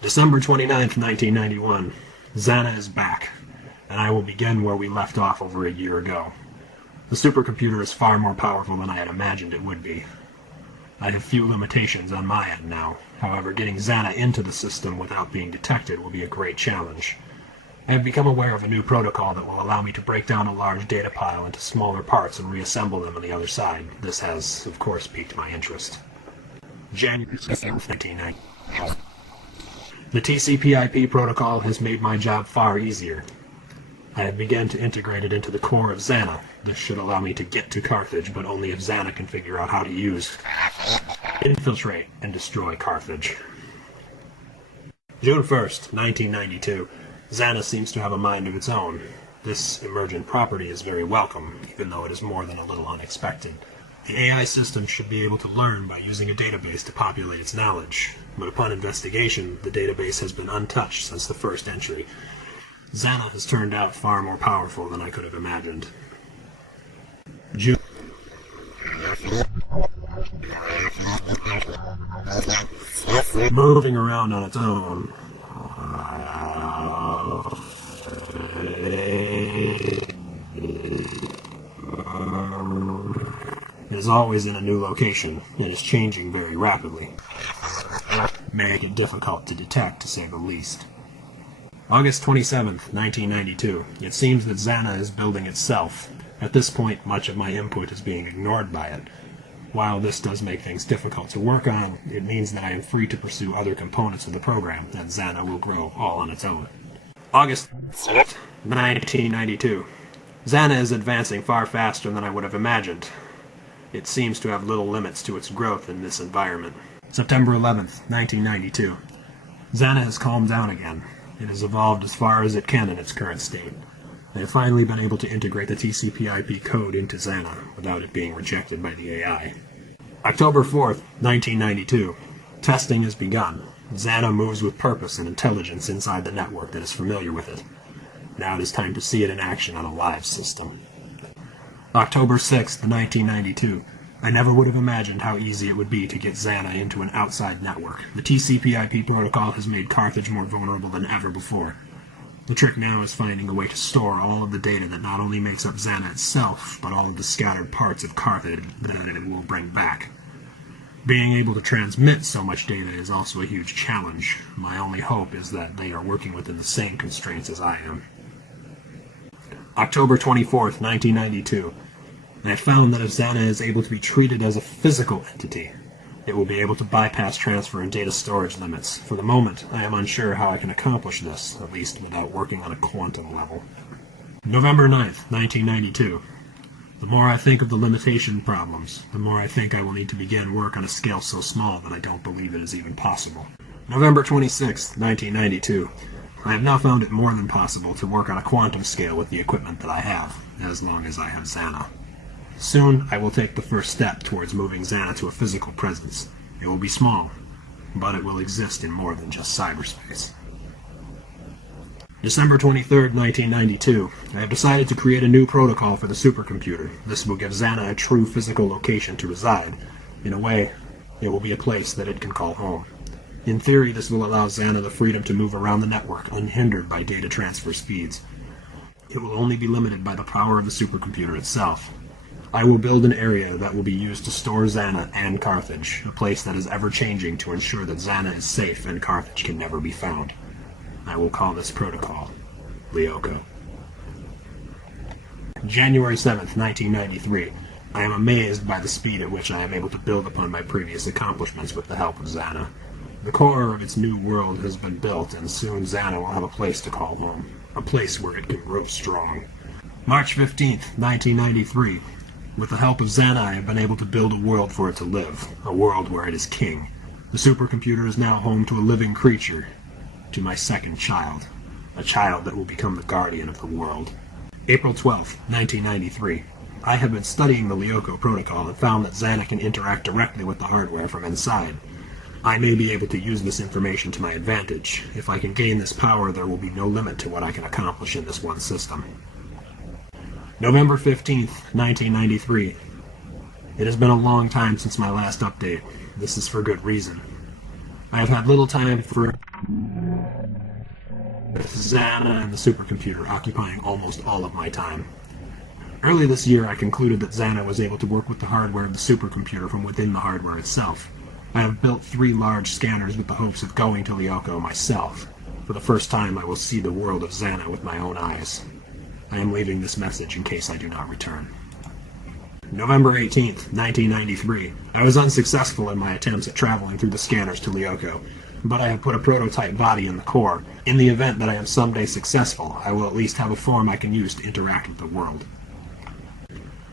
December 29th, 1991. Zanna is back, and I will begin where we left off over a year ago. The supercomputer is far more powerful than I had imagined it would be. I have few limitations on my end now. However, getting Zanna into the system without being detected will be a great challenge. I have become aware of a new protocol that will allow me to break down a large data pile into smaller parts and reassemble them on the other side. This has, of course, piqued my interest. January 7th, 1990. The TCP/IP protocol has made my job far easier. I have begun to integrate it into the core of Zanna. This should allow me to get to Carthage, but only if Zanna can figure out how to infiltrate and destroy Carthage. June 1st, 1992. Zanna seems to have a mind of its own. This emergent property is very welcome, even though it is more than a little unexpected. The AI system should be able to learn by using a database to populate its knowledge, but upon investigation, the database has been untouched since the first entry. Zanna has turned out far more powerful than I could have imagined. June. Moving around on its own. It is always in a new location, and is changing very rapidly, making it difficult to detect, to say the least. August 27th, 1992. It seems that Zanna is building itself. At this point, much of my input is being ignored by it. While this does make things difficult to work on, it means that I am free to pursue other components of the program, and Zanna will grow all on its own. August 7th, 1992. Zanna is advancing far faster than I would have imagined. It seems to have little limits to its growth in this environment. September 11th, 1992. Zanna has calmed down again. It has evolved as far as it can in its current state. I have finally been able to integrate the TCP/IP code into Zanna without it being rejected by the AI. October 4th, 1992. Testing has begun. Zanna moves with purpose and intelligence inside the network that is familiar with it. Now it is time to see it in action on a live system. October 6th, 1992. I never would have imagined how easy it would be to get Zanna into an outside network. The TCP/IP protocol has made Carthage more vulnerable than ever before. The trick now is finding a way to store all of the data that not only makes up Zanna itself, but all of the scattered parts of Carthage that it will bring back. Being able to transmit so much data is also a huge challenge. My only hope is that they are working within the same constraints as I am. October 24th, 1992. I found that if Zanna is able to be treated as a physical entity, it will be able to bypass transfer and data storage limits. For the moment, I am unsure how I can accomplish this, at least without working on a quantum level. November 9th, 1992. The more I think of the limitation problems, the more I think I will need to begin work on a scale so small that I don't believe it is even possible. November 26th, 1992. I have now found it more than possible to work on a quantum scale with the equipment that I have, as long as I have Zanna. Soon, I will take the first step towards moving Zanna to a physical presence. It will be small, but it will exist in more than just cyberspace. December 23rd, 1992. I have decided to create a new protocol for the supercomputer. This will give Zanna a true physical location to reside. In a way, it will be a place that it can call home. In theory, this will allow Zanna the freedom to move around the network unhindered by data transfer speeds. It will only be limited by the power of the supercomputer itself. I will build an area that will be used to store Zanna and Carthage, a place that is ever-changing to ensure that Zanna is safe and Carthage can never be found. I will call this protocol Lyoko. January 7th, 1993. I am amazed by the speed at which I am able to build upon my previous accomplishments with the help of Zanna. The core of its new world has been built, and soon Zanna will have a place to call home, a place where it can grow strong. March 15th, 1993. With the help of Zanna, I have been able to build a world for it to live, a world where it is king. The supercomputer is now home to a living creature, to my second child, a child that will become the guardian of the world. April 12th, 1993. I have been studying the Lyoko protocol and found that Zanna can interact directly with the hardware from inside. I may be able to use this information to my advantage. If I can gain this power, there will be no limit to what I can accomplish in this one system. November 15th, 1993. It has been a long time since my last update. This is for good reason. I have had little time for with Zanna and the supercomputer occupying almost all of my time. Early this year, I concluded that Zanna was able to work with the hardware of the supercomputer from within the hardware itself. I have built 3 large scanners with the hopes of going to Lyoko myself. For the first time, I will see the world of Zanna with my own eyes. I am leaving this message in case I do not return. November 18th, 1993. I was unsuccessful in my attempts at traveling through the scanners to Lyoko, but I have put a prototype body in the core. In the event that I am someday successful, I will at least have a form I can use to interact with the world.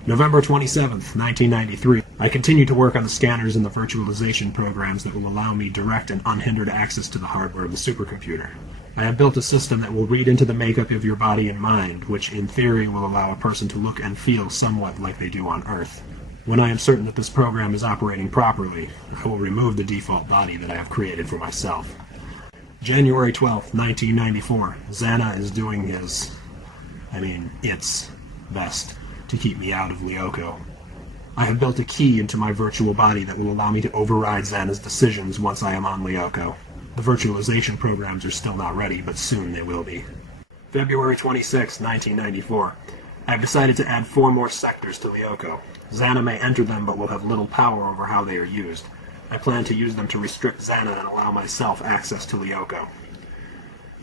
November 27th, 1993. I continue to work on the scanners and the virtualization programs that will allow me direct and unhindered access to the hardware of the supercomputer. I have built a system that will read into the makeup of your body and mind, which in theory will allow a person to look and feel somewhat like they do on Earth. When I am certain that this program is operating properly, I will remove the default body that I have created for myself. January 12th, 1994. Zanna is doing its best to keep me out of Lyoko. I have built a key into my virtual body that will allow me to override Zanna's decisions once I am on Lyoko. The virtualization programs are still not ready, but soon they will be. February 26, 1994. I have decided to add 4 more sectors to Lyoko. Zanna may enter them, but will have little power over how they are used. I plan to use them to restrict Zanna and allow myself access to Lyoko.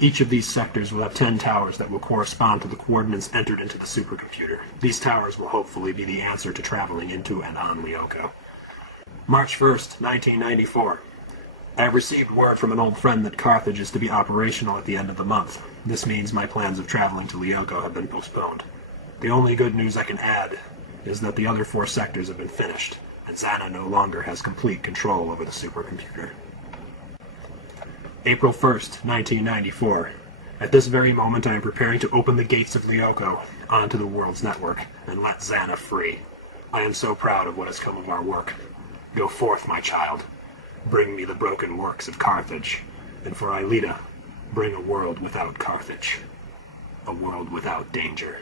Each of these sectors will have 10 towers that will correspond to the coordinates entered into the supercomputer. These towers will hopefully be the answer to traveling into and on Lyoko. March 1st, 1994. I have received word from an old friend that Carthage is to be operational at the end of the month. This means my plans of traveling to Lyoko have been postponed. The only good news I can add is that the other 4 sectors have been finished, and Zanna no longer has complete control over the supercomputer. April 1st, 1994. At this very moment I am preparing to open the gates of Lyoko onto the world's network and let Zanna free. I am so proud of what has come of our work. Go forth, my child. Bring me the broken works of Carthage, and for Aelita, bring a world without Carthage. A world without danger.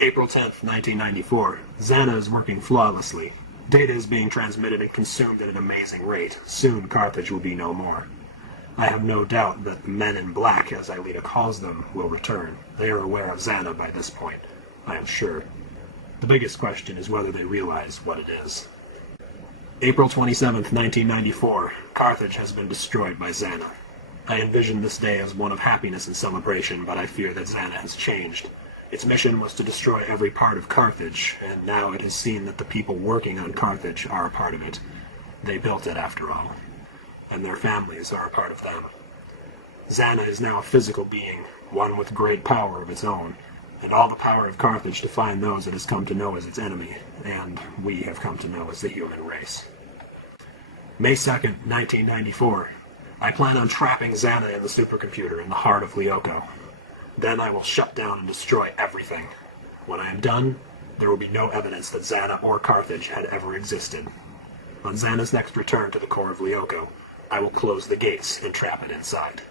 April 10th, 1994. Zanna is working flawlessly. Data is being transmitted and consumed at an amazing rate. Soon Carthage will be no more. I have no doubt that the men in black, as Aelita calls them, will return. They are aware of Zanna by this point, I am sure. The biggest question is whether they realize what it is. April 27th, 1994. Carthage has been destroyed by Zanna. I envisioned this day as one of happiness and celebration, but I fear that Zanna has changed. Its mission was to destroy every part of Carthage, and now it has seen that the people working on Carthage are a part of it. They built it, after all, and their families are a part of them. Zanna is now a physical being, one with great power of its own, and all the power of Carthage to find those it has come to know as its enemy, and we have come to know as the human race. May 2nd, 1994. I plan on trapping Zanna in the supercomputer in the heart of Lyoko. Then I will shut down and destroy everything. When I am done, there will be no evidence that Zanna or Carthage had ever existed. On Zanna's next return to the core of Lyoko, I will close the gates and trap it inside.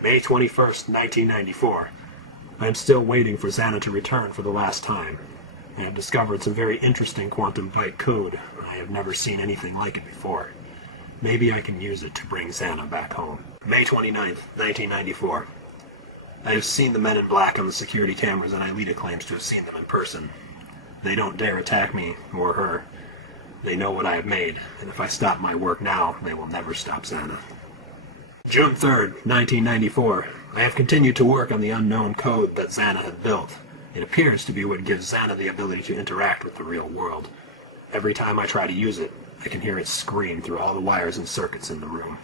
May 21st, 1994. I am still waiting for Zanna to return for the last time. I have discovered some very interesting quantum byte code. I have never seen anything like it before. Maybe I can use it to bring Zanna back home. May 29th, 1994. I have seen the men in black on the security cameras, and Aelita claims to have seen them in person. They don't dare attack me, or her. They know what I have made, and if I stop my work now, they will never stop Zanna. June 3rd, 1994. I have continued to work on the unknown code that Zanna had built. It appears to be what gives Zanna the ability to interact with the real world. Every time I try to use it, I can hear it scream through all the wires and circuits in the room.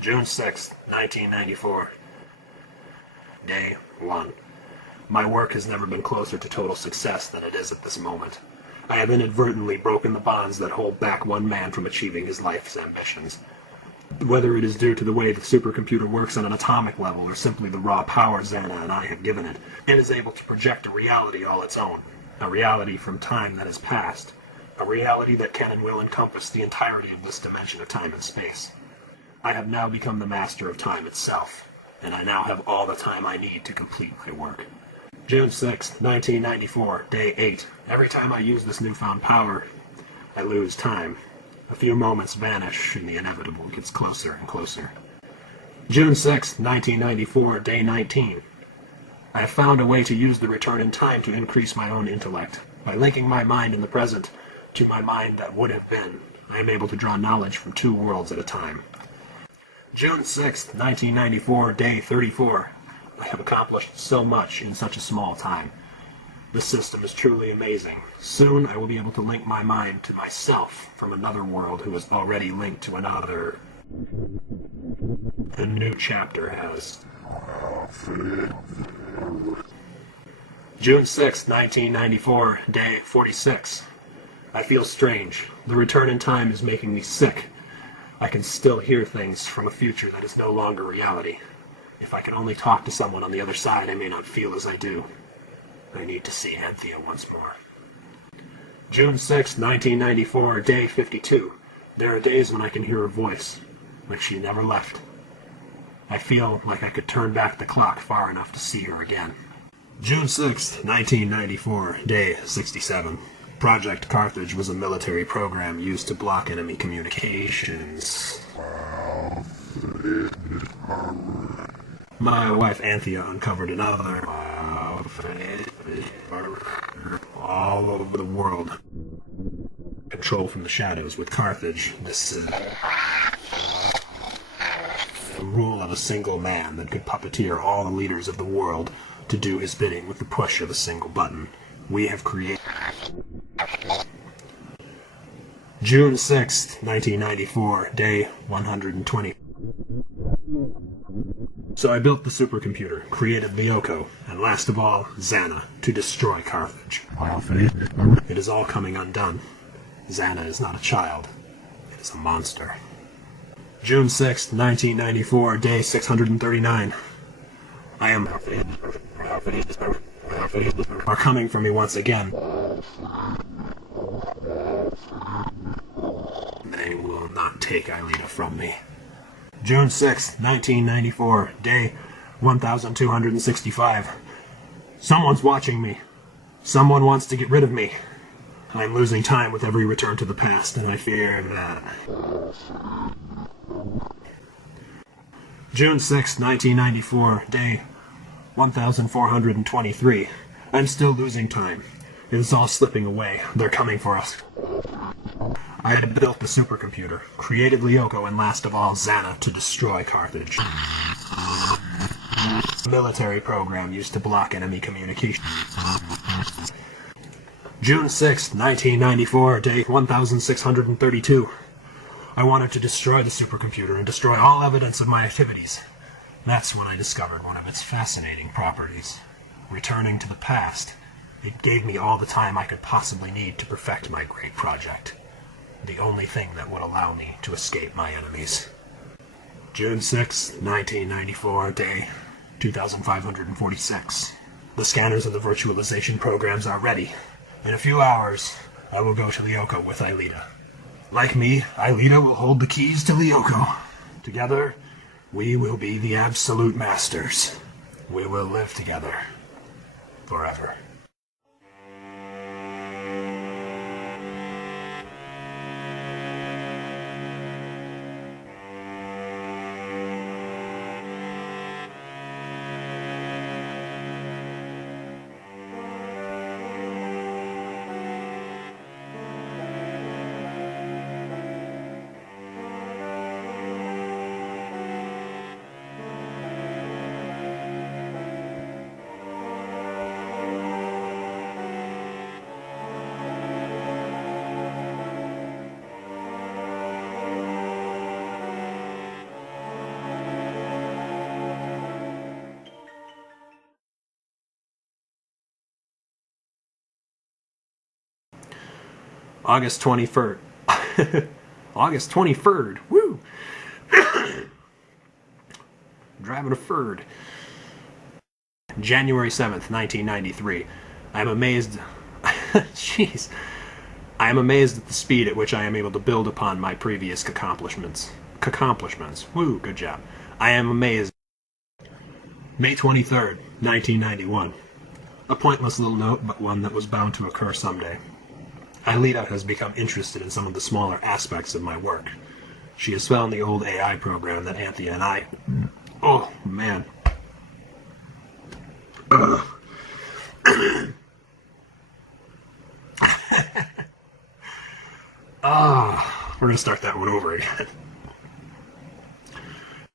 June 6th, 1994. Day 1. My work has never been closer to total success than it is at this moment. I have inadvertently broken the bonds that hold back one man from achieving his life's ambitions. Whether it is due to the way the supercomputer works on an atomic level or simply the raw power Zanna and I have given it, it is able to project a reality all its own, a reality from time that has passed, a reality that can and will encompass the entirety of this dimension of time and space. I have now become the master of time itself, and I now have all the time I need to complete my work. June 6th, 1994, Day 8. Every time I use this newfound power, I lose time. A few moments vanish, and the inevitable gets closer and closer. June 6, 1994, day 19. I have found a way to use the return in time to increase my own intellect. By linking my mind in the present to my mind that would have been, I am able to draw knowledge from two worlds at a time. June 6, 1994, day 34. I have accomplished so much in such a small time. This system is truly amazing. Soon I will be able to link my mind to myself from another world who is already linked to another. The new chapter has. June 6, 1994, day 46. I feel strange. The return in time is making me sick. I can still hear things from a future that is no longer reality. If I can only talk to someone on the other side, I may not feel as I do. I need to see Anthea once more. June 6, 1994, day 52. There are days when I can hear her voice, like she never left. I feel like I could turn back the clock far enough to see her again. June 6, 1994, day 67. Project Carthage was a military program used to block enemy communications. My wife Anthea uncovered another all over the world. Control from the shadows with Carthage. This is the rule of a single man that could puppeteer all the leaders of the world to do his bidding with the push of a single button. We have created... June 6th, 1994, day 120. So I built the supercomputer, created Lyoko, and last of all, Zanna, to destroy Carthage. It is all coming undone. Zanna is not a child. It is a monster. June 6th, 1994, day 639. I am... are coming for me once again. They will not take Aelita from me. June 6th, 1994, day 1265. Someone's watching me. Someone wants to get rid of me. I'm losing time with every return to the past, and I fear that... June 6th, 1994, day 1423. I'm still losing time. It is all slipping away. They're coming for us. I had built the supercomputer, created Lyoko, and last of all, Zanna, to destroy Carthage. A military program used to block enemy communication. June 6, 1994, day 1632. I wanted to destroy the supercomputer and destroy all evidence of my activities. That's when I discovered one of its fascinating properties. Returning to the past, it gave me all the time I could possibly need to perfect my great project. The only thing that would allow me to escape my enemies. June 6, 1994, day 2546. The scanners and the virtualization programs are ready. In a few hours, I will go to Lyoko with Aelita. Like me, Aelita will hold the keys to Lyoko. Together, we will be the absolute masters. We will live together. Forever. August 23rd. August 23rd. Woo! Driving a Ferd. January 7th, 1993. I am amazed... Jeez. I am amazed at the speed at which I am able to build upon my previous accomplishments. Woo, good job. I am amazed. May 23rd, 1991. A pointless little note, but one that was bound to occur someday. Aelita has become interested in some of the smaller aspects of my work. She has found the old AI program that Anthea and I Oh, man. We're going to start that one over again.